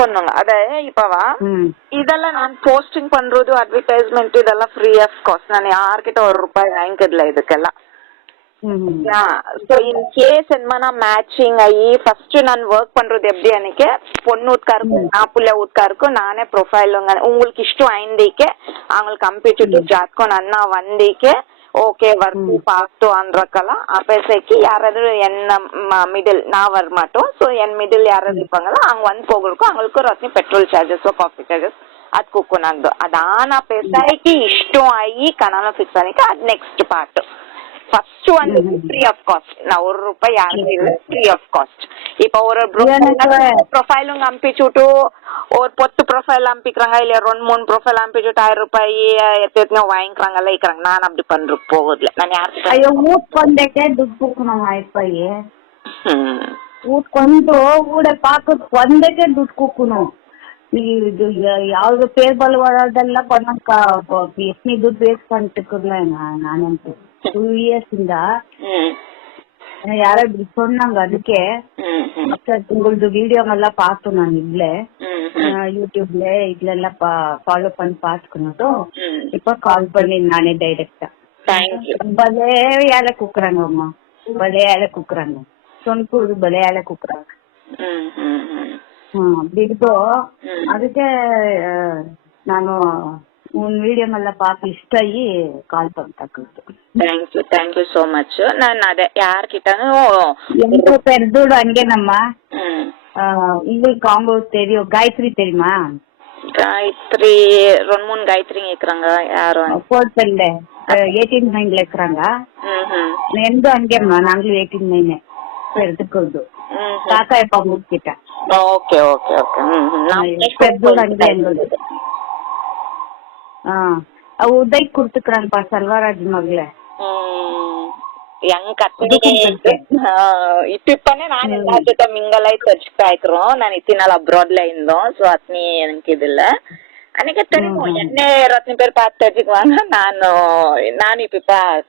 சொன்னாங்க அத இப்பவா இதெல்லாம் நான் போஸ்டிங் பண்றது அட்வர்டைஸ்மெண்ட் இதெல்லாம் ஃப்ரீ ஆஃப் காஸ்ட். நான் யார்கிட்ட ₹1 வாங்கிக்கல இதுக்கெல்லாம். సో ఇన్ కేస్ ఏమన్నా మ్యాచింగ్ అయ్యి ఫస్ట్ நான் ஒர்க் பண்றது எப்படி அன்னைக்கு பொண்ணு வீட்டுக்காருக்கு நான் புள்ள வீட்டுக்காருக்கு நானே ப்ரொஃபைல் உங்களுக்கு இஷ்டம் ஐந்திக்கு அவங்களுக்கு కంప్యూటర్ జాతకం అన్న వందికే ఓకే వర్క్ పాస్తో அன்றக்கெல்லாம் அப்பேசைக்கு யாராவது என்ன மிடில் நான் வர மாட்டோம். ஸோ என் மிடில் யாராவது இருப்பாங்களோ அவங்க வந்து போகிறதுக்கும் அவங்களுக்கு ரத்னி பெட்ரோல் சார்ஜஸ் காಫಿ ಚಾರ್ಜಸ್ ಅದು ಕೂತ್ಕೊಂಡಾಗ್ದು ಅದಾನ ಪೇಸಾಯಿకి ಇಷ್ಟం ಅಯ್ಯಿ ಕಣನ ಫಿಕ್ಸ್ ಆನಿಕ್ಕೆ ಅದು ನೆಕ್ಸ್ಟ್ ಪಾರ್ಟ್. ஃபர்ஸ்ட் வந்து ஃப்ரீ ஆஃப் காஸ்ட். நான் ₹1 யாருக்கு இல்லை, ஃப்ரீ ஆஃப் காஸ்ட். இப்போ ஒரு ப்ரொஃபைலும் அம்பிச்சுட்டு ஒரு 10 ப்ரொஃபைல் அம்பிக்கிறாங்க இல்ல 2-3 ப்ரொஃபைல் அம்பிச்சுட்டு ₹1000 எத்தனை வாங்கிக்கிறாங்கல்ல இருக்கிறாங்க. நான் அப்படி பண்ற போகுதுல நான் யாருக்கு ಅಯ್ಯೋ ಊದ್ಕೊಂಡಕ್ಕೆ ದುಡ್ಡು ಕುಕ್ಕು ಆಯ್ತಾಯಿ ಊದ್ಕೊಂಡು ಊಡ ಪಾಕದ್ ಒಂದಕ್ಕೆ ದುಡ್ಡು ಕುಕ್ಕುನು ಇದು ಯಾವ್ದು ಪೇರ್ಬಲ್ ಒಳದೆಲ್ಲ ಕೊನಕ ಎಷ್ಟನೇ ದುಡ್ಡು ಬೇಸ್ಕೊಂತಿಕ್ಕಲ್ಲ ನಾನಂತೂ 2 years ಇಂದ யாரோ இப்படி சொன்னாங்க. அதுக்கே உங்களது வீடியோங்கெல்லாம் பார்த்தோம். நான் இல்ல யூடியூப்ல இதுல எல்லாம் ஃபாலோ பண்ணி பாத்துக்கணும். இப்ப கால் பண்ணி நானே டைரக்டா பலே ஏழை குக்குறாங்க அம்மா, பலே ஏழை குக்குறாங்க, சொன்ன பலே ஏழை குக்குறாங்க. அப்படி இருக்கோ ಅದಕ್ಕೆ ನಾನು உன் வீடியோமெಲ್ಲ பார்த்து ಇಷ್ಟ ಆಗಿ ಕಾಲ್ பண்ணாக்குது. Thank you so much. ನಾನು ಅದೇ ಯಾರ್ಕಿಟ್ಟನು ಎಂಟು ಪೆರ್ದುಡು ಹಂಗೇನಮ್ಮ. உங்களுக்கு அவங்க தெரியும் காயத்ரி தெரியுமா? காயத்ரி 2-3 காயத்ரி இருக்கிறாங்க. யாரு போர்ட்ல 18-9 இருக்கிறாங்க. ಎಂದು ಹಂಗೇಮ್ಮ நாங்களும் 18-9 பெருதுக்குது காக்கா எப்ப முக்கிட்ட. Okay okay okay. பெர்துடு ಹಂಗೆ ಎಂಬುದು ಉದಯ್ ಕುಡ್ತಕ್ರಂಪ ಸಲ್ವಾರಾಜ್ ಮಗ್ಳೆ ಹೆಂಗ್ ಇಟ್ಟಿಪ್ಪನೆ ನಾನು ಎಲ್ಲಾರ ಜೊತೆ ಮಿಂಗಲ್ ಆಯ್ತು ಹಚ್ತಾ ಇಕ್ರು. ನಾನು ಇತ್ತಿನಲ್ಲ ಅಬ್ರಾಡ್ಲ ಇಂದು ಸೊ ಅತ್ನಿ எனக்கிதில்ல அன்னைக்கு தெரியும் என்னே ரத்னி பேர் பார்த்து தெரிஞ்சுக்குவாங்க. நான் இப்ப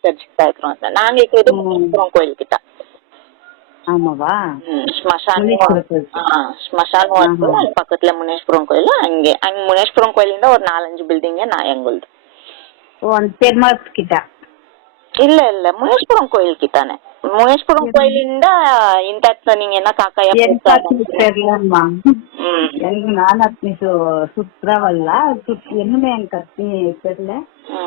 தெரிஞ்சுக்கிட்டா இருக்கிறோம். நாங்க இருக்கிறது முனேஸ்வரம் கோயில் கிட்ட. ஆமாவா? ஸ்மசானம் பக்கத்துல முனேஸ்வரம் கோயில். அங்க முனேஸ்வரம் கோயிலிಂದ ஒரு 4-5 பில்டிங் நான் எங்களுது. பெருமாள் கிட்ட இல்ல இல்ல முனேஸ்வரம் கோயில் கிட்டானே. முனேஸ்வரம் கோயிலிಂದ ಇಂತ நீங்க என்ன காக்காயா தெரியலம்மா. எனக்கு நான் அத்னி சுற்றுவல்ல என்னமே எனக்கு அத்னி தெரியல.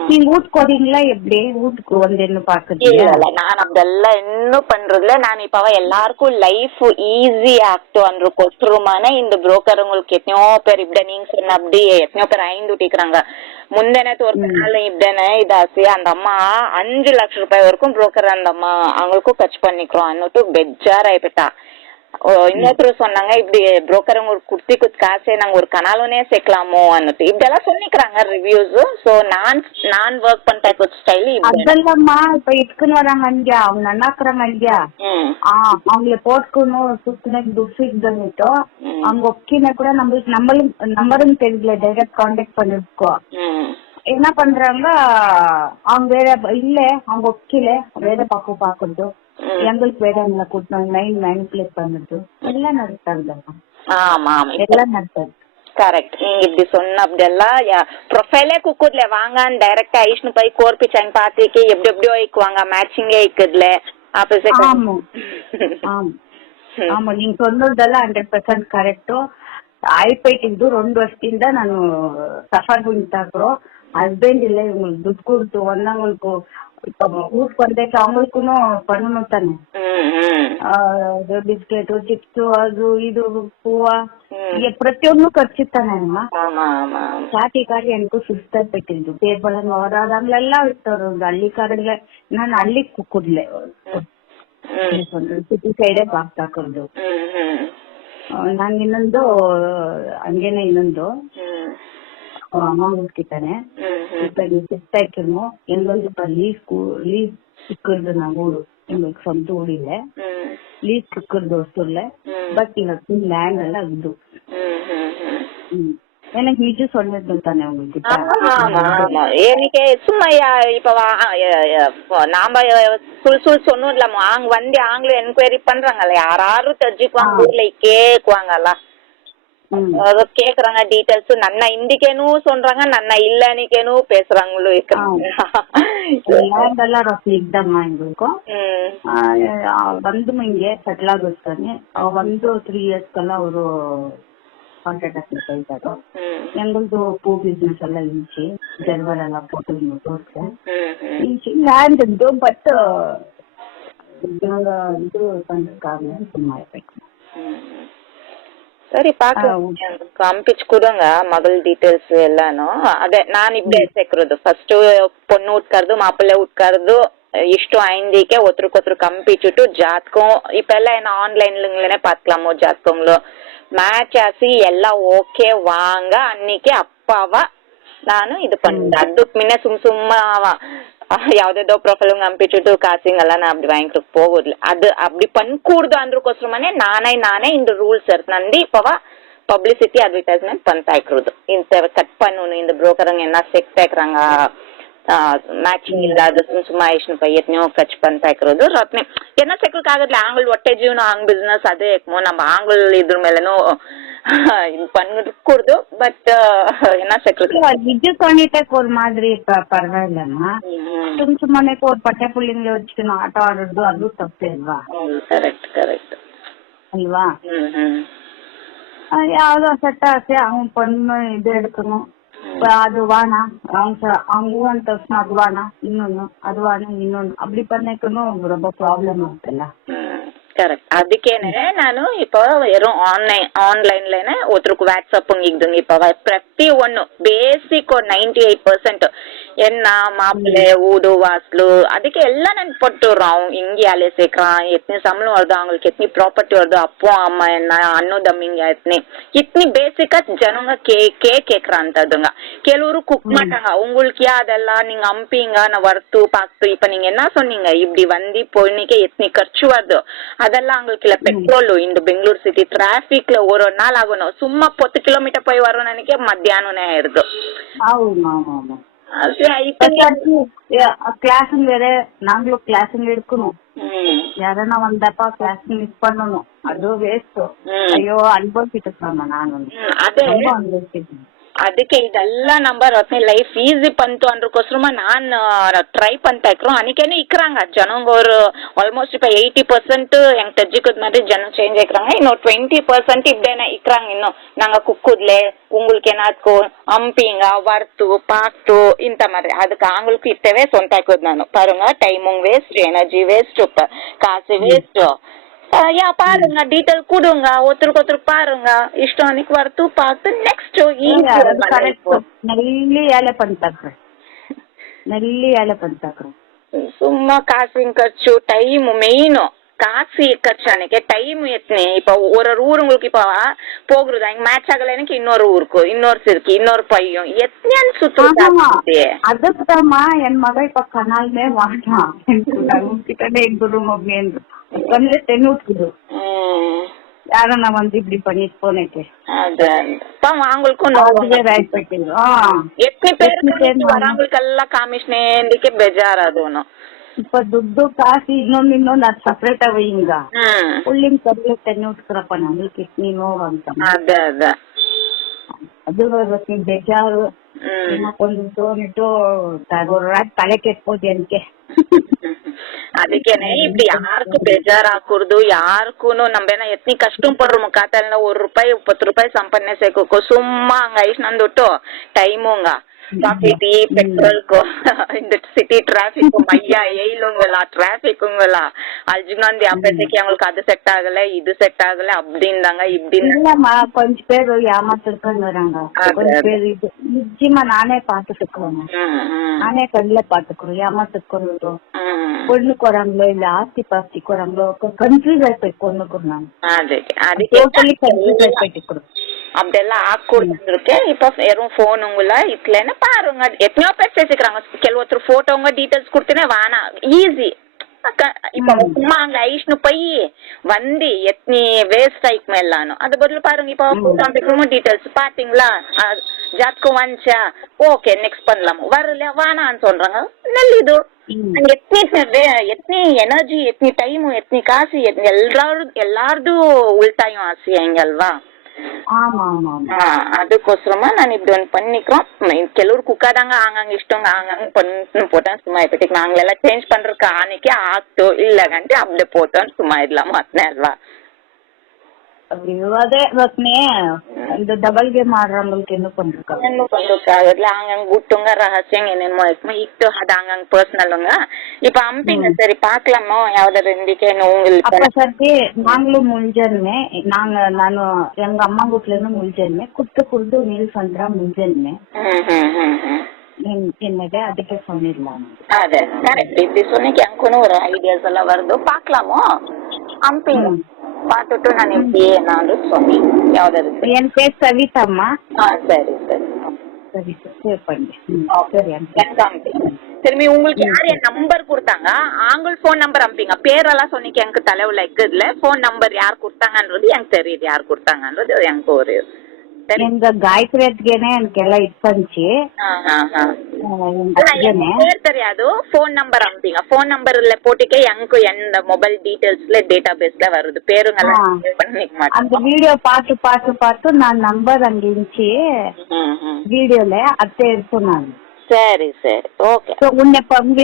நீங்க வீட்டுக்கு வரீங்களா? எப்படி வீட்டுக்கு வந்து என்ன பாக்குறீங்க? நான் அதெல்லாம் இன்னும் பண்றதுல நான் இப்ப எல்லாருக்கும் லைஃப் ஈஸி ஆக்டும் அன்றோஸ்கரமான இந்த புரோக்கருங்களுக்கு எத்தனையோ பேர் இப்படி நீங்க சொன்ன அப்படி எத்தனையோ பேர் ஐந்து விட்டிக்கிறாங்க. முந்தனத்து ஒரு நாள் இப்படின்னு இதாசி அந்த அம்மா 5 லட்சம் ரூபாய் வரைக்கும் புரோக்கர் அந்த அம்மா அவங்களுக்கும் கட்ச் பண்ணிக்கிறோம் அன்னுட்டு பெஜார் ஆயிட்டா. இன்னொருத்தர் சொன்னாங்க இப்படி புரோக்கர் உங்களுக்கு குடுத்தி காசே நாங்க ஒரு கனாலுனே சேர்க்கலாமோ அன்னுட்டு இப்படியெல்லாம் சொல்லிக்கிறாங்க ரிவ்யூஸ். சோ நான் ஒர்க் பண்ற ஸ்டைல் அதெல்லாம்மா இப்ப இட்டுக்குன்னு வராங்க அங்க அவங்க நன்னாக்குறாங்க அங்க அவங்கள போட்டுக்கணும் சுத்தினக்கு துட்டு சிக்தன்னுட்டு அவங்க ஒக்கினா கூட நம்மளுக்கு நம்பரும் தெரியல. டைரக்ட் கான்டாக்ட் பண்ணிருக்கோம். என்ன பண்றாங்க அவங்க வேற இல்ல அவங்க ஒக்கில வேற பாக்குறது எங்களுக்கு வேற கூட்டினாங்க லைன் மேனிபுலேட் பண்ணுறது எல்லாம் நடத்தாங்க. எல்லாம் நடத்தாது. கரெக்ட். நீங்க இப்படி சொன்ன அப்படியெல்லாம் ப்ரொஃபைலே குக்குதுல வாங்க டைரக்டா ஐஷ்னு போய் கோர்பிச்சாங்க பாத்திக்கு எப்படி எப்படியோ வைக்குவாங்க மேட்சிங்கே இருக்குதுல. ஆமா ஆமா நீங்க சொன்னதெல்லாம் 100% ಕರೆಕ್ಟ್. ಆಯ್ಪೈಟಿದ್ದು 2 ವರ್ಷದಿಂದ ನಾನು ಸಫರ್ பண்ணிட்டாக்குறோம். ஹஸ்பண்ட் இல்லை இவங்களுக்கு துட்டு கொடுத்து வந்தவங்களுக்கு இப்ப வீட்டுக்கு வந்தேக்கு அவங்களுக்கும் பண்ணணும் தானே. ಬಿಸ್ಕೆಟ್ ಚಿಪ್ಸ್ ಅದು ಇದು ಹೂವ ಪ್ರತಿಯೊಂದು ಖರ್ಚು ತಾನೆ ಅಮ್ಮ. ಕಾಟಿ எனக்கு சுஸ்தர் పెట్టింది பேர்பலம் வராதவங்களெல்லாம் விட்டோம். ಹಳ್ಳಿ ಕಾಡಿಗೆ ನಾನು ಹಳ್ಳಿ ಕುಕ್ಕುಡ್ಲೆ ಸಿಟಿ ಸೈಡೇ ಬಾಕ್ತಾಕೊಂಡು ನಾನು ಇನ್ನೊಂದು ಹಂಗೇನೆ ಇನ್ನೊಂದು ಅಮ್ಮ ಹುಡ್ಕಿತಾನೆ சித்தாய்க்கணும். எங்களுக்கு லீஸ் சிக்கிறது நான் ஊடு எங்களுக்கு சொந்த ஊடு இல்ல. லீஸ் சிக்கிறது வசூல்ல பட் எனக்கு லேண்ட் எல்லாம் இது எனக்கு நிஜ சொன்னது தானே உங்களுக்கு. எனக்கு சும்மா இப்ப நாம சுள் சொன்னோம் இல்லாம அங்க வந்து ஆங்கிலம் என்கொயரி பண்றாங்கல்ல யாரும் தெரிஞ்சுக்குவாங்க ஊர்ல கேக்குவாங்கல்ல. கேக்குறாங்க டீடைல்ஸ் நன்னா இந்திக்கேனு சொல்றாங்க நன்னா இல்லனிக்கேனு பேசுறாங்களோ ಇದ್ದಮ್ಮ ಎங்களுக்கு ಬಂದು ಹಿಂಗೆ ಸೆಟ್ಲ್ ಆಗೋಸ್ತಾನೆ ಒಂದು 3 years ಕಲ್ಲ ಅವರು ಕಾಂಟ್ರಾಕ್ಟ್ ಆಗ್ತಾ ಇದ್ದಾರೆ ಎಂಗಲ್ದು ಪೂ ಬಿಸ್ನೆಸ್ ಎಲ್ಲ ಇಂಚಿ ಜನವರೆಲ್ಲ ಫೋಟೋ ತೋರಿಸಿ ಇಂಚಿ ಲ್ಯಾಂಡ್ ಇದ್ದು ಬಟ್ ಇದು ಸಂಸ್ಕಾರ ಸುಮ್ಮನೆ ಸರಿ ಪಾಕ పంపించుకుదంగా మగల్ డీటెయిల్స్ ಎಲ್ಲಾನು అదే ನಾನು ఇప్పుడే సేకరదు ఫస్ట్ పొన్ను ఉట్కరదు మాపల్లె ఉట్కరదు ఇష్టు అయిందికే ஒருத்தருக்கு கம்பிச்சுட்டு ஜாதகம் இப்பெல்லாம் என்ன ஆன்லைன்லங்களே பார்க்கலாமோ ஜாதகம்ல மேட்ச் ஆசி எல்லாம் ஓகே வாங்க அன்னைக்கு அப்பாவா ನಾನು ಇದು பண்ண அதுக்கு முன்ன சும்மா ಯಾವ್ದೇದೋ ಪ್ರೊಫೈಲ್ ಕಂಪಿச்சுட்டு ಕಾಸಿಂಗ್ ನಾ அப்படி வாங்கிட்டு போகுது அது அப்படி பண்ணக்கூடாது ಅಂದ್ರಕೋಸ್ಕರನೇ ನಾನೇ இந்த ரூல்ஸ் ನಂದಿ இப்பவா பப்ளிசிட்டி அட்வர்டைஸ்மெண்ட் பண்ணிட்டா இருக்கிறது இந்த கட் பண்ணணும் இந்த புரோக்கருங்க என்ன செக்ட் ஆக்குறாங்க ಮ್ಯಾಚಿಂಗ್ ಇಲ್ಲ ಅದು ಸುಮ್ಮ ಎಷ್ಟು ಪೈಯತ್ನೋ ಖರ್ಚು பண்ணிட்டா இருக்கிறது ರತ್ನೆ என்ன செக்லுக்கு ஆகல ஆங்கிள் ஒட்டே ஜீவன ஆங் பிசினஸ் அதே ஏಕமோ நம்ம ஆங்கிள் ಇದ್ರ ಮೇಲೆನೋ ಇದು பண்ணக்கூடாது பட் என்ன செக்லுக்கு விஜய் பண்ணிட்டே ஒரு மாதிரி பரவாயில்லம்மா சும்மானே ஒரு பட்டை புள்ளிங்களை வச்சுக்கணும் ஆட்டோ ஆடுறது அது தப்பு இல்லவா கரெக்ட் ಅಲ್ವಾ ಯಾವ್ದೋ ಸೆಟ್ ಆಸೆ ಅವ್ನ್ ಪಣ್ಣು ಇದು எடுக்கணும் அது வானா அவங்க ಅಂತ ತಕ್ಷಣ ಅದು வானா ಇನ್ನೊಂದು ಅದು வானா ಇನ್ನೊಂದು அப்படி பண்ணேக்கணும் ரொம்ப ப்ராப்ளம் இருக்குல்ல கரெக்ட் அதுக்கேனே ನಾನು இப்ப வெறும் ஆன்லைன்லனே ஒருத்தருக்கு வாட்ஸ்அப் இங்குதுங்க இப்ப ಪ್ರತಿ ஒண்ணு ಬೇಸಿಕ್ 98% என்ன மாப்பிள்ளை ஊடு வாசಲು ಅದಕ್ಕೆ ಎಲ್ಲ ನಾನು போட்டுறோம் இங்க அலே சேக்கறான் எத்தனை சம்பளம் வருது அவங்களுக்கு எத்தனை ப்ராப்பர்ட்டி வருது அப்பா அம்மா என்ன அண்ணோதம்மிங்க எத்தனை பேசிக்கா ஜனங்க கேக்குறான்ட்டதுங்க ಕೆಲವರು குக் மாட்டாங்க உங்களுக்கு அதெல்லாம் நீங்க அம்பிங்க நான் வரத்து பாத்து இப்ப நீங்க என்ன சொன்னீங்க இப்படி வந்து போயினிக்கே எத்தனை ಖರ್ಚு வருது அதெல்லாம் அவங்களுக்கு இல்ல பெட்ரோல் இந்த பெங்களூர் சிட்டி டிராபிக்ல ஒரு நாள் ஆகணும் சும்மா 10 கிலோமீட்டர் போய் வரணும் நினைக்க மத்தியானமே ஆயிருது கிளாஸுங்க வேற நாங்களும் கிளாஸுங்க எடுக்கணும் யாரன்னா வந்தப்பா கிளாஸ் மிஸ் பண்ணணும் அது வேஸ்ட் ஐயோ அனுபவிச்சுட்டு நான் அனுபவிச்சிட்டேன் ಅದಕ್ಕೆ ಇದೆಲ್ಲ ನಂಬರ್ ಲೈಫ್ ಈಸಿ ಬಂತು ಅಂದ್ರಕೋಸ್ಕರ ನಾನು ಟ್ರೈ ಪಂತ ಇಕ್ರು ಅನಿಕೇನು ಇಕ್ರಾಂಗ ಜನಂಗ ಅವರು ಆಲ್ಮೋಸ್ಟ್ ಇಪ್ಪ 80% ಹೆಂಗ್ ತಜ್ಜಿಕದ್ மாதிரி ஜனம் சேஞ்ச் ஆயிக்கிறாங்க இன்னும் 20% இப்படியே இக்கிறாங்க இன்னும் நாங்க குக்குதுல உங்களுக்கு என்னாச்சு அம்பிங்க வறுத்து பாட்டு இந்த மாதிரி அதுக்கு அவங்களுக்கு இட்டவே சொந்த ஆக்குது ನಾನು பாருங்க டைமும் வேஸ்ட் எனர்ஜி வேஸ்ட் காசு வேஸ்ட் யா பாருங்க டீடைல் கொடுங்க ஒருத்தருக்கு பாருங்க இஷ்டம் அன்னைக்கு வரத்து பார்த்து நெக்ஸ்ட் நெல்லி ஏழை பண்ணிட்டாக்குறோம் சும்மா காசு ಖರ್ಚு டைம் மெயின் காசு ಖರ್ಚு அன்னைக்கு டைம் எத்தனை இப்ப ஒரு ஊர் உங்களுக்கு இப்ப போகுறது அங்க மேட்ச் ஆகல எனக்கு இன்னொரு ஊருக்கு இன்னொரு சிறுக்கு இன்னொரு பையன் எத்தனை சுத்து அதுக்குதாம்மா என் மக இப்ப கனாலுமே வாட்டான் கிட்டே ரூம் அப்படின்னு வந்து தென்னூத்துக்குது யாரும் நான் வந்து இப்படி பண்ணிட்டு போனேன் அவங்களுக்கும் எத்தனை பேருக்கு வரவங்களுக்கெல்லாம் காமிஷனே பெஜாராது இப்ப ದುಡ್ಡು ಕಾಸು ಇನ್ನೊಂದು ಅದು ಸಪ್ರೇಟ್ ಅವ ಹಿಂಗ ಹುಳ್ಳಿನ ಕರ್ಲಿ ತೆನ್ನಿ ಉಟ್ಕೊರಪ್ಪ ನಮ್ಗೆ ನೀ ನೋವು ಅಂತ ಅದು ಬೇಜಾರು ಒಂದು ತೋನಿಟ್ಟು ತಲೆ ಕೆಟ್ಬೋದು ಏನಕ್ಕೆ அதுக்கேனே இப்படி யாருக்கும் பேஜாராக்குறது யாருக்கும் நம்ம என்ன எத்தனை கஷ்டம் படுறோம் காத்தால ₹1 ₹10 சம்பன்னே சேர்க்கோ சும்மா அங்க ஐஸ் நந்துட்டு டைமுங்க ಕಾಫಿ ಟೀ ಪೆಟ್ರೋಲ್ಗೂ இந்த சிட்டி டிராபிக்கும் ஐயா ஏயிலுங்களா டிராபிக்குங்களா அல்ஜினாந்தி அப்பதைக்கு அவங்களுக்கு அது செட் ஆகல இது செட் ஆகல அப்படின்றாங்க இப்படி கொஞ்சம் பேர் ஏமாத்திருக்கோன்னு வராங்க கொஞ்சம் பேர் இது நிச்சயமா நானே பாத்துட்டுக்கிறோம் நானே கண்ணில பாத்துக்கிறோம் ஏமாத்திருக்கோம் பொண்ணுக்கு வராங்களோ இல்ல ஆஸ்தி பாஸ்திக்கு வராங்களோ கன்ஃபியூஸ் ஆயிப்போய் பொண்ணுக்கு நான் டோட்டலி கன்ஃபியூஸ் ஆயிப்போயிட்டு அப்படியெல்லாம் ஆக்கூடாது இப்ப வெறும் போனுங்களா இட்லன்னு பாருங்க எத்தனையோ பேர் சேர்த்துக்கிறாங்க ಕೆಲವೊತ್ತರು போட்டோங்க டீடைல்ஸ் கொடுத்தனே வானா ஈஸி இப்ப சும்மா அங்க ஐஷ்னு போய் வந்து எத்தனை வேஸ்ட் ஆயிக்குமே எல்லாரும் அது பதில் பாருங்க இப்ப டீடைல்ஸ் பாத்தீங்களா ஜாத்க்கு வந்துச்சா ஓகே நெக்ஸ்ட் பண்ணலாம் வரல வானான்னு சொல்றாங்க நல்லது எத்தனை எனர்ಜಿ ಎತ್ನಿ ಟೈಮು ಎತ್ನಿ ಕಾಸು ಎಲ್ಲಾರ್ದು ಉಳಿತಾಯ ಆಸೆ ಹೆಂಗಲ್ವಾ ஆமா ஆமா ஆமா ಅದಕ್ಕೋಸ್ಕರமா ನಾನು இப்படி ಒಂದು பண்ணிக்கிறோம். ಕೆಲವ್ರು ಕುಕ್ಕಾದಂಗ ಹಂಗಂಗ ಇಷ್ಟೊಂಗ ಹಂಗಂಗ பண்ணு போட்டான் சும்மா இப்படிக்கு நாங்களெல்லாம் சேஞ்ச் பண்றதுக்கு ஆனைக்கு ஆக்டோ இல்ல கண்டி அப்படியே போட்டோன்னு சும்மா இல்லாம அத்தனை அல்வா ಅದೇ ಇವತ್ನೇ இந்த டபுள் கேம் ஆடுறவங்களுக்கு என்ன பண்றாங்க என்ன பண்றதுக்காகல ಹಂಗಂಗ ಗುಟ್ಟುಂಗ ರಹಸ್ಯಂಗ ಏನೇನೋ ಐತ್ಮ ಇಟ್ಟು ಅದು ಹಂಗಂಗ ಪರ್ಸನಲ್ங்க இப்ப அம்பிங்க சரி பார்க்கலாமா ಯಾವ್ದಾದ್ರು இண்டிகேஷன் உங்களுக்கு அப்ப சரி நாங்களும் ಮುಂಜಾನೆ ನಾನು எங்க அம்மா வீட்ல இருந்து ಮುಂಜಾನೆ குடுத்து மீல் பண்றேன் ಮುಂಜಾನೆ என்னது அதுக்கு சொன்னிடலாம் அதே கரெக்ட் இப்படி சொன்னீங்க எனக்கும் ஒரு ஐடியாஸ் எல்லாம் வருது பார்க்கலாமா அம்பிங்க பார்த்துட்டு நான் எப்படி நான் சொன்னேன் யாವ್ದಾದ್ರು என் பேர் சவிதாம்மா சரி சரி சரி சேவ் பண்ணி சரி உங்களுக்கு யார் என் நம்பர் கொடுத்தாங்க ஆங்கள் ஃபோன் நம்பர் அம்பிங்க பேரெல்லாம் சொன்னீங்க எனக்கு தலைவுல இருக்குதுல ஃபோன் நம்பர் யார் கொடுத்தாங்கன்றது எனக்கு தெரியுது யார் கொடுத்தாங்கன்றது எனக்கு ஒரு எங்க காயத்ரி அத்திகேனே எனக்கெಲ್ಲ ಇಟ್ಕೊಂಚಿ பேர் தெரியாது ஃபோன் நம்பர் அம்பிங்க ஃபோன் நம்பர்ல போட்டுக்கே எனக்கு எந்த மொபைல் டீடைல்ஸ்ல டேட்டாபேஸ்ல வருது பேருங்கெல்லாம் பண்ணிக்க மாட்டேன் அந்த வீடியோ பார்த்து நான் நம்பர் அங்க இருந்துச்சு வீடியோல அத்தை எடுத்து நான் சரி சரி ஓகே உங்களை பத்தி